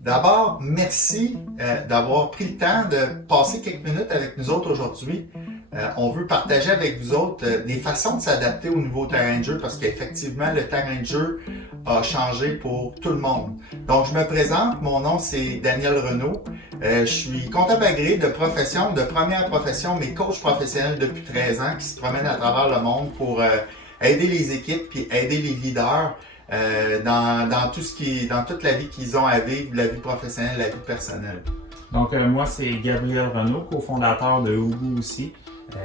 D'abord, merci d'avoir pris le temps de passer quelques minutes avec nous autres aujourd'hui. On veut partager avec vous autres des façons de s'adapter au nouveau terrain de jeu parce qu'effectivement, le terrain de jeu a changé pour tout le monde. Donc, je me présente, mon nom c'est Daniel Renaud. Je suis comptable agréé de profession, de première profession, mais coach professionnel depuis 13 ans qui se promène à travers le monde pour aider les équipes puis aider les leaders dans toute la vie qu'ils ont à vivre, la vie professionnelle, la vie personnelle. Donc, moi, c'est Gabriel Renaud, cofondateur de Hubu aussi.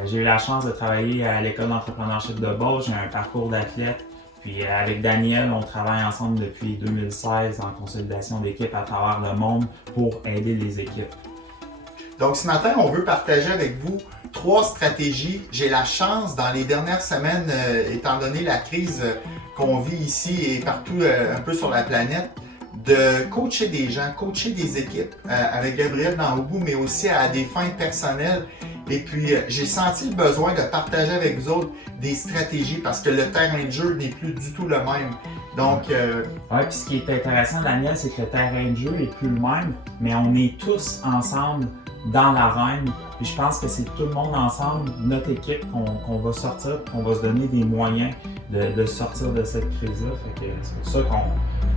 J'ai eu la chance de travailler à l'école d'entrepreneurship de Beauce. J'ai un parcours d'athlète. Puis avec Daniel, on travaille ensemble depuis 2016 en consolidation d'équipes à travers le monde pour aider les équipes. Donc, ce matin, on veut partager avec vous 3 stratégies. J'ai la chance, dans les dernières semaines, étant donné la crise qu'on vit ici et partout un peu sur la planète, de coacher des gens, coacher des équipes avec Gabriel dans Hubu, mais aussi à des fins personnelles. Et puis, j'ai senti le besoin de partager avec vous autres des stratégies parce que le terrain de jeu n'est plus du tout le même. Donc, puis ce qui est intéressant, Daniel, c'est que le terrain de jeu n'est plus le même, mais on est tous ensemble dans l'arène. Puis je pense que c'est tout le monde ensemble, notre équipe, qu'on va sortir, qu'on va se donner des moyens de sortir de cette crise-là. Fait que c'est pour ça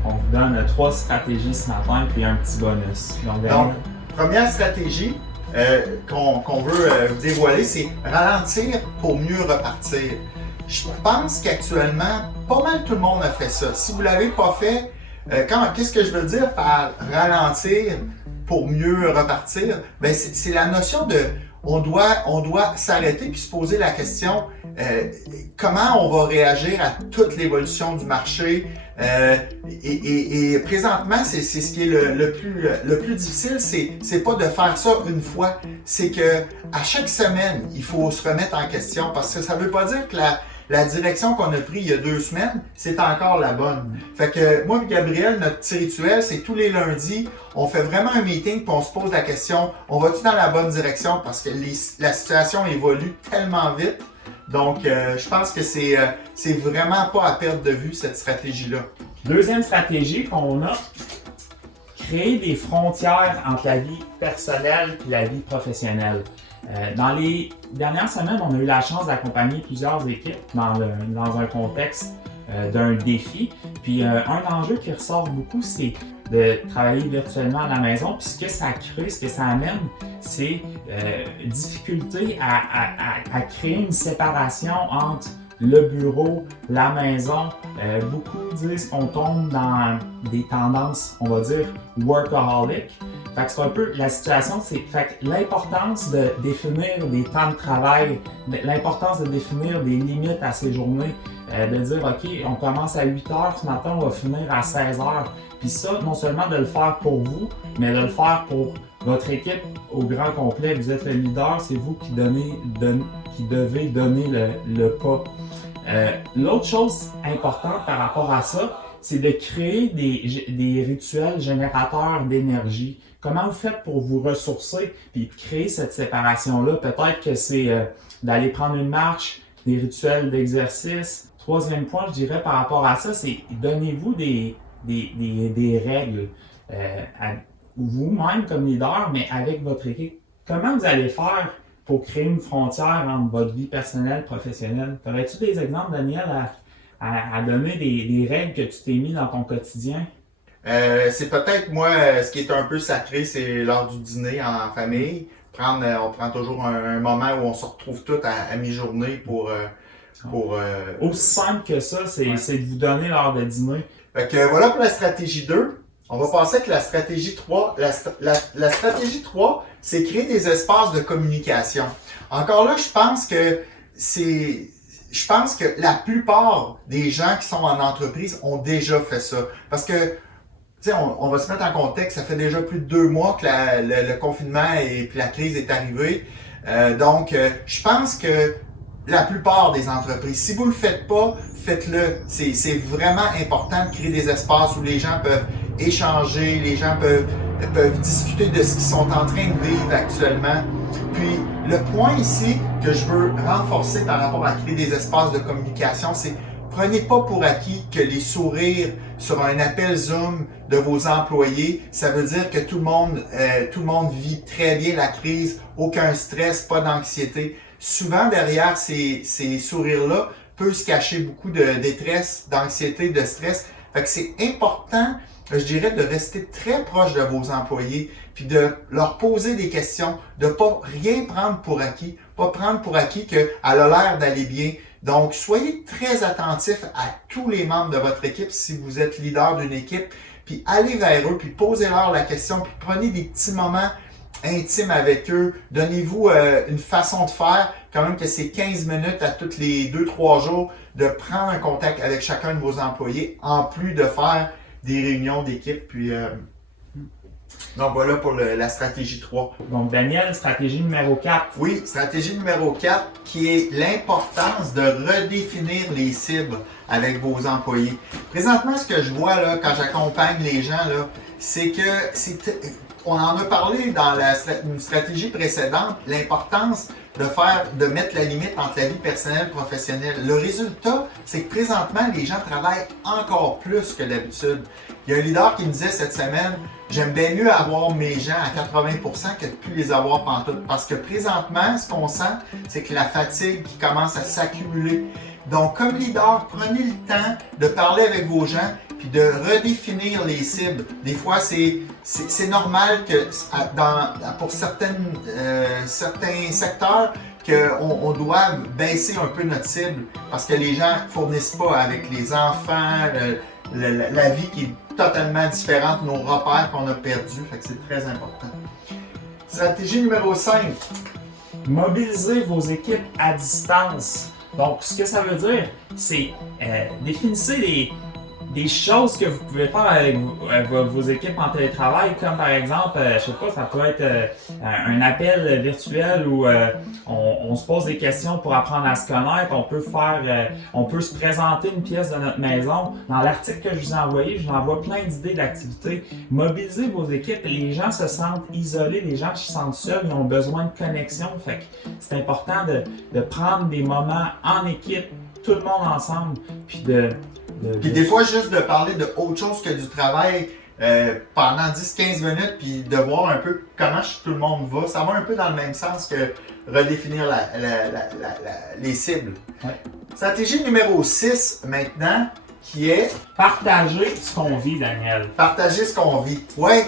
qu'on vous donne 3 stratégies ce matin, puis un petit bonus. Donc première stratégie qu'on veut vous dévoiler, c'est ralentir pour mieux repartir. Je pense qu'actuellement, pas mal tout le monde a fait ça. Si vous ne l'avez pas fait, qu'est-ce que je veux dire par ralentir pour mieux repartir? Ben, c'est la notion de on doit s'arrêter puis se poser la question comment on va réagir à toute l'évolution du marché. Et présentement, c'est ce qui est le plus difficile, c'est pas de faire ça une fois, c'est que à chaque semaine, il faut se remettre en question parce que ça veut pas dire que la direction qu'on a prise il y a 2 semaines, c'est encore la bonne. Fait que moi et Gabriel, notre petit rituel, c'est tous les lundis, on fait vraiment un meeting puis on se pose la question, on va-tu dans la bonne direction parce que la situation évolue tellement vite. Donc, je pense que c'est vraiment pas à perdre de vue cette stratégie-là. Deuxième stratégie qu'on a, créer des frontières entre la vie personnelle et la vie professionnelle. Dans les dernières semaines, on a eu la chance d'accompagner plusieurs équipes dans un contexte d'un défi. Puis un enjeu qui ressort beaucoup, c'est de travailler virtuellement à la maison. Puis ce que ça crée, ce que ça amène, c'est difficulté à créer une séparation entre le bureau, la maison. Beaucoup disent qu'on tombe dans des tendances, on va dire, workaholic. Fait que c'est un peu la situation, c'est l'importance de définir des temps de travail, l'importance de définir des limites à ces journées, de dire OK, on commence à 8 heures, ce matin on va finir à 16 heures. Puis ça, non seulement de le faire pour vous, mais de le faire pour votre équipe au grand complet. Vous êtes le leader, c'est vous qui devez donner le pas. L'autre chose importante par rapport à ça, c'est de créer des rituels générateurs d'énergie. Comment vous faites pour vous ressourcer et créer cette séparation-là? Peut-être que c'est d'aller prendre une marche, des rituels d'exercice. Troisième point, je dirais par rapport à ça, c'est donnez-vous des règles vous-même comme leader, mais avec votre équipe. Comment vous allez faire pour créer une frontière entre votre vie personnelle et professionnelle? Aurais-tu des exemples, Daniel, à donner des règles que tu t'es mis dans ton quotidien? C'est peut-être, moi, ce qui est un peu sacré, c'est lors du dîner en famille. On prend toujours un moment où on se retrouve tous à mi-journée pour Aussi simple que ça, c'est de vous donner l'heure de dîner. Fait que voilà pour la stratégie 2. On va passer avec la stratégie 3. La stratégie 3, c'est créer des espaces de communication. Encore là, je pense que la plupart des gens qui sont en entreprise ont déjà fait ça. Parce que, tu sais, on va se mettre en contexte, ça fait déjà plus de 2 mois que le confinement et puis la crise est arrivée. Donc, je pense que la plupart des entreprises, si vous ne le faites pas, faites-le. C'est vraiment important de créer des espaces où les gens peuvent échanger, les gens peuvent discuter de ce qu'ils sont en train de vivre actuellement. Puis, le point ici que je veux renforcer par rapport à créer des espaces de communication, c'est Prenez pas pour acquis que les sourires sur un appel Zoom de vos employés, ça veut dire que tout le monde vit très bien la crise, aucun stress, pas d'anxiété. Souvent, derrière ces sourires-là, peut se cacher beaucoup de détresse, d'anxiété, de stress. Fait que c'est important, je dirais, de rester très proche de vos employés, puis de leur poser des questions, de pas rien prendre pour acquis, pas prendre pour acquis qu'elle a l'air d'aller bien. Donc, soyez très attentifs à tous les membres de votre équipe si vous êtes leader d'une équipe, puis allez vers eux, puis posez-leur la question, puis prenez des petits moments intimes avec eux. Donnez-vous une façon de faire, quand même que c'est 15 minutes à tous les 2-3 jours, de prendre un contact avec chacun de vos employés, en plus de faire des réunions d'équipe. Puis, donc voilà pour la stratégie 3. Donc Daniel, stratégie numéro 4. Oui, stratégie numéro 4, qui est l'importance de redéfinir les cibles avec vos employés. Présentement, ce que je vois là, quand j'accompagne les gens, là, c'est que on en a parlé dans une stratégie précédente, l'importance de mettre la limite entre la vie personnelle et professionnelle. Le résultat, c'est que présentement, les gens travaillent encore plus que d'habitude. Il y a un leader qui me disait cette semaine, j'aime bien mieux avoir mes gens à 80% que de plus les avoir pantoute. Parce que présentement, ce qu'on sent, c'est que la fatigue qui commence à s'accumuler. Donc, comme leader, prenez le temps de parler avec vos gens puis de redéfinir les cibles. Des fois, c'est normal que pour certains secteurs, qu'on doit baisser un peu notre cible parce que les gens ne fournissent pas avec les enfants, la vie qui est totalement différente, nos repères qu'on a perdus. Fait que c'est très important. Stratégie numéro 5. Mobiliser vos équipes à distance. Donc, ce que ça veut dire, c'est définissez des choses que vous pouvez faire avec vos équipes en télétravail, comme par exemple, je sais pas, ça peut être un appel virtuel où on se pose des questions pour apprendre à se connaître. On peut se présenter une pièce de notre maison. Dans l'article que je vous ai envoyé, je vous envoie plein d'idées d'activités. Mobilisez vos équipes. Les gens se sentent isolés, les gens se sentent seuls, ils ont besoin de connexion. Fait que c'est important de prendre des moments en équipe, tout le monde ensemble, puis Puis des fois, juste de parler de autre chose que du travail pendant 10-15 minutes, puis de voir un peu comment tout le monde va. Ça va un peu dans le même sens que redéfinir les cibles. Ouais. Stratégie numéro 6 maintenant, qui est... Partager ce qu'on vit, Daniel. Partager ce qu'on vit. Ouais.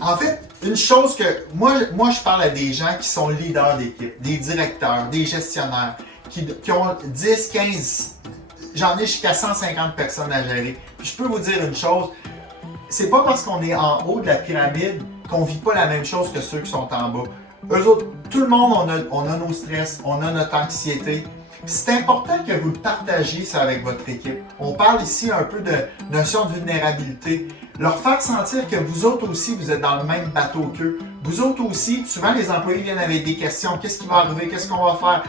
En fait, une chose que... Moi, je parle à des gens qui sont leaders d'équipe, des directeurs, des gestionnaires, qui ont 10, 15... J'en ai jusqu'à 150 personnes à gérer. Puis je peux vous dire une chose, c'est pas parce qu'on est en haut de la pyramide qu'on vit pas la même chose que ceux qui sont en bas. Eux autres, tout le monde, on a nos stress, on a notre anxiété. Puis c'est important que vous partagiez ça avec votre équipe. On parle ici un peu de notion de vulnérabilité. Leur faire sentir que vous autres aussi, vous êtes dans le même bateau qu'eux. Vous autres aussi, souvent les employés viennent avec des questions. Qu'est-ce qui va arriver? Qu'est-ce qu'on va faire?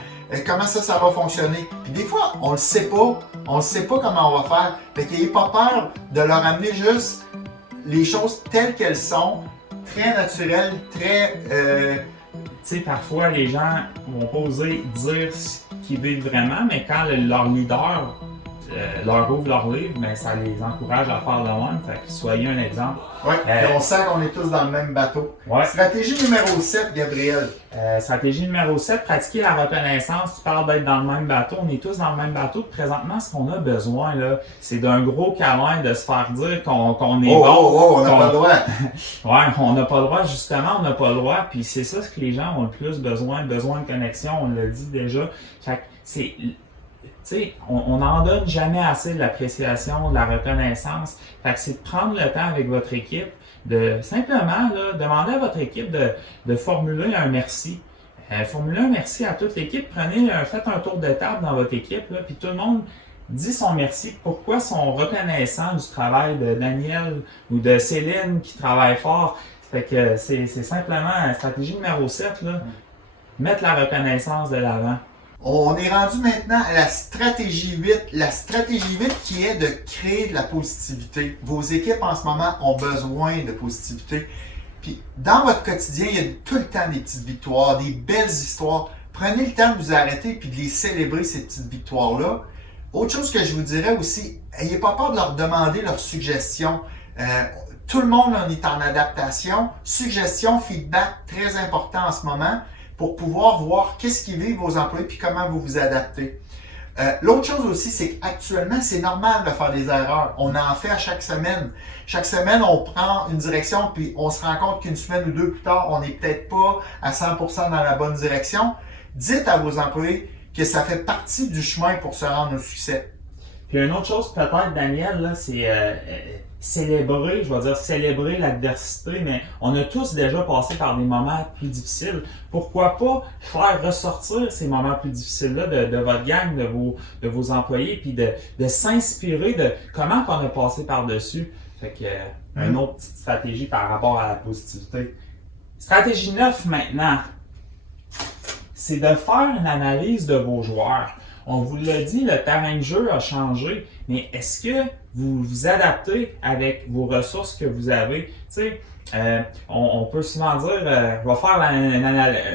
Comment ça va fonctionner? Puis des fois, on le sait pas comment on va faire. Fait qu'ayez pas peur de leur amener juste les choses telles qu'elles sont, très naturelles, très... Tu sais, parfois, les gens vont pas oser dire ce qu'ils vivent vraiment, mais quand leur leader leur ouvre leur livre, ben, ça les encourage à faire le même. Fait que soyez un exemple. Oui, on sent qu'on est tous dans le même bateau. Ouais. Stratégie numéro 7, Gabriel. Stratégie numéro 7, pratiquer la reconnaissance. Tu parles d'être dans le même bateau. On est tous dans le même bateau. Présentement, ce qu'on a besoin, là, c'est d'un gros câlin, de se faire dire qu'on est bon. On n'a pas le droit. Ouais, on n'a pas le droit. Justement, on n'a pas le droit. Puis c'est ça ce que les gens ont le plus besoin de connexion. On l'a dit déjà. C'est... Tu sais, on n'en donne jamais assez de l'appréciation, de la reconnaissance. Fait que c'est de prendre le temps avec votre équipe, de simplement là, demander à votre équipe de formuler un merci. Formuler un merci à toute l'équipe. Faites un tour de table dans votre équipe, là, puis tout le monde dit son merci. Pourquoi sont reconnaissants du travail de Daniel ou de Céline qui travaille fort. Fait que c'est simplement la stratégie numéro 7, là, mettre la reconnaissance de l'avant. On est rendu maintenant à la stratégie 8. La stratégie 8 qui est de créer de la positivité. Vos équipes en ce moment ont besoin de positivité. Puis dans votre quotidien, il y a tout le temps des petites victoires, des belles histoires. Prenez le temps de vous arrêter puis de les célébrer, ces petites victoires-là. Autre chose que je vous dirais aussi, n'ayez pas peur de leur demander leurs suggestions. Tout le monde est en adaptation. Suggestions, feedback, très important en ce moment pour pouvoir voir qu'est-ce qu'ils vivent vos employés puis comment vous vous adaptez. L'autre chose aussi, c'est qu'actuellement, c'est normal de faire des erreurs. On en fait à chaque semaine. Chaque semaine, on prend une direction, puis on se rend compte qu'une semaine ou deux plus tard, on n'est peut-être pas à 100% dans la bonne direction. Dites à vos employés que ça fait partie du chemin pour se rendre au succès. Puis une autre chose peut-être, Daniel, là, c'est célébrer l'adversité, mais on a tous déjà passé par des moments plus difficiles. Pourquoi pas faire ressortir ces moments plus difficiles-là de votre gang, de vos employés, puis de s'inspirer de comment on a passé par-dessus. Fait que une autre petite stratégie par rapport à la positivité. Stratégie 9 maintenant, c'est de faire une analyse de vos joueurs. On vous l'a dit, le terrain de jeu a changé, mais est-ce que vous vous adaptez avec vos ressources que vous avez? Tu sais, on peut souvent dire, je vais faire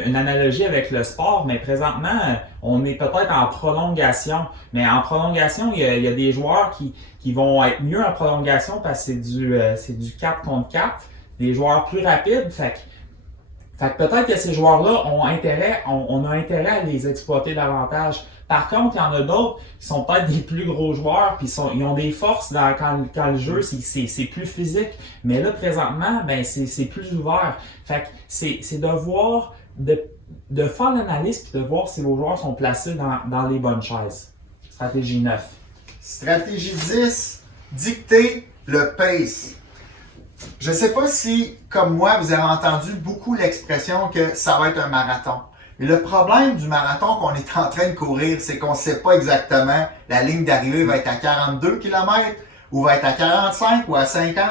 une analogie avec le sport, mais présentement, on est peut-être en prolongation. Mais en prolongation, il y a des joueurs qui vont être mieux en prolongation parce que c'est du 4 contre 4, des joueurs plus rapides. Fait que peut-être que ces joueurs-là on a intérêt à les exploiter davantage. Par contre, il y en a d'autres qui sont peut-être des plus gros joueurs, puis ils ont des forces quand le jeu, c'est plus physique. Mais là, présentement, ben c'est plus ouvert. Fait que c'est de voir, de faire l'analyse puis de voir si vos joueurs sont placés dans les bonnes chaises. Stratégie 9. Stratégie 10, dicter le pace. Je ne sais pas si, comme moi, vous avez entendu beaucoup l'expression que ça va être un marathon. Et le problème du marathon qu'on est en train de courir, c'est qu'on ne sait pas exactement la ligne d'arrivée va être à 42 km ou va être à 45 ou à 50.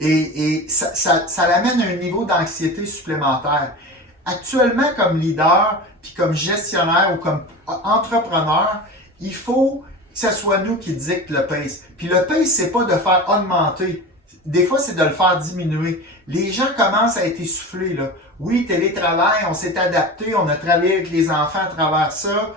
Et ça l'amène à un niveau d'anxiété supplémentaire. Actuellement, comme leader, puis comme gestionnaire ou comme entrepreneur, il faut que ce soit nous qui dicte le pace. Puis le pace, c'est pas de faire augmenter. Des fois, c'est de le faire diminuer. Les gens commencent à être essoufflés, là. Oui, télétravail, on s'est adapté, on a travaillé avec les enfants à travers ça,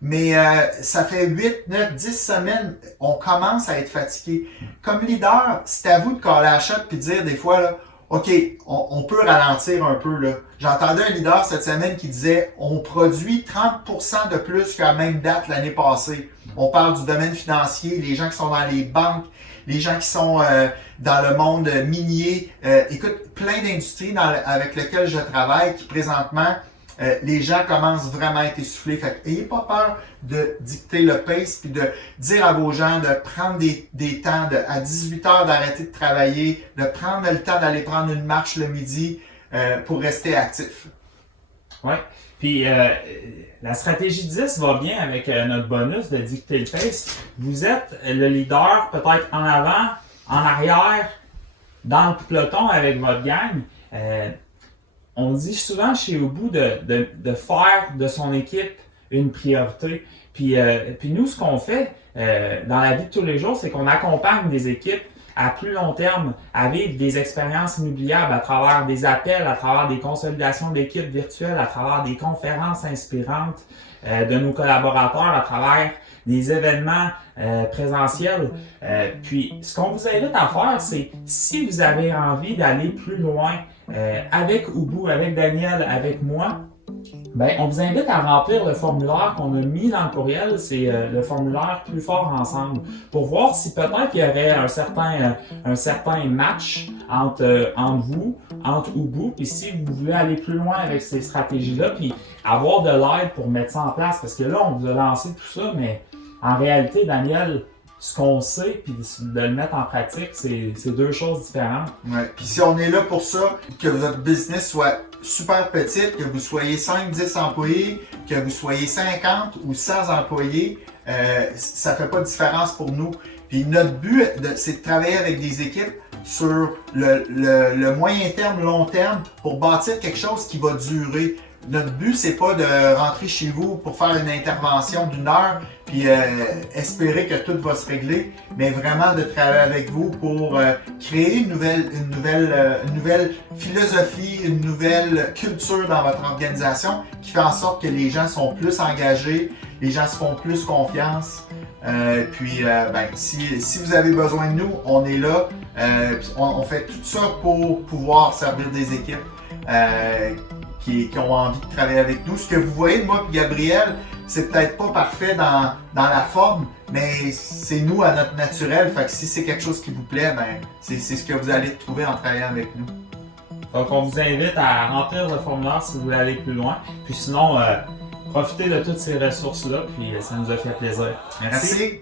mais ça fait 8, 9, 10 semaines, on commence à être fatigué. Comme leader, c'est à vous de caler la shot et de dire des fois, là, OK, on peut ralentir un peu, là. J'entendais un leader cette semaine qui disait on produit 30% de plus qu'à la même date l'année passée. On parle du domaine financier, les gens qui sont dans les banques, les gens qui sont dans le monde minier. Écoute, plein d'industries avec lesquelles je travaille qui présentement, les gens commencent vraiment à être essoufflés. Fait que n'ayez pas peur de dicter le pace puis de dire à vos gens de prendre des temps à 18 heures d'arrêter de travailler, de prendre le temps d'aller prendre une marche le midi pour rester actif. Oui. Puis la stratégie 10 va bien avec notre bonus de dicter le pace. Vous êtes le leader peut-être en avant, en arrière, dans le peloton avec votre gang. On dit souvent chez Ubu de faire de son équipe une priorité. Puis nous, ce qu'on fait dans la vie de tous les jours, c'est qu'on accompagne des équipes à plus long terme à vivre des expériences inoubliables à travers des appels, à travers des consolidations d'équipes virtuelles, à travers des conférences inspirantes de nos collaborateurs, à travers des événements présentiels. Puis, ce qu'on vous invite à faire, c'est si vous avez envie d'aller plus loin avec Ubu, avec Daniel, avec moi, ben, on vous invite à remplir le formulaire qu'on a mis dans le courriel, c'est le formulaire Plus fort ensemble, pour voir si peut-être il y aurait un certain match entre vous, entre Ubu, puis si vous voulez aller plus loin avec ces stratégies-là, puis avoir de l'aide pour mettre ça en place, parce que là, on vous a lancé tout ça, mais en réalité, Daniel, ce qu'on sait, puis de le mettre en pratique, c'est deux choses différentes. Ouais. Puis si on est là pour ça, que votre business soit super petite, que vous soyez 5-10 employés, que vous soyez 50 ou 100 employés, ça ne fait pas de différence pour nous. Puis notre but, c'est de travailler avec des équipes sur le moyen terme, long terme, pour bâtir quelque chose qui va durer. Notre but, c'est pas de rentrer chez vous pour faire une intervention d'1 heure puis espérer que tout va se régler, mais vraiment de travailler avec vous pour créer une nouvelle philosophie, une nouvelle culture dans votre organisation qui fait en sorte que les gens sont plus engagés, les gens se font plus confiance. Si vous avez besoin de nous, on est là. On fait tout ça pour pouvoir servir des équipes qui ont envie de travailler avec nous. Ce que vous voyez de moi et Gabriel, c'est peut-être pas parfait dans la forme, mais c'est nous à notre naturel. Fait que si c'est quelque chose qui vous plaît, c'est ce que vous allez trouver en travaillant avec nous. Donc, on vous invite à remplir le formulaire si vous voulez aller plus loin. Puis sinon, profitez de toutes ces ressources-là, puis ça nous a fait plaisir. Merci.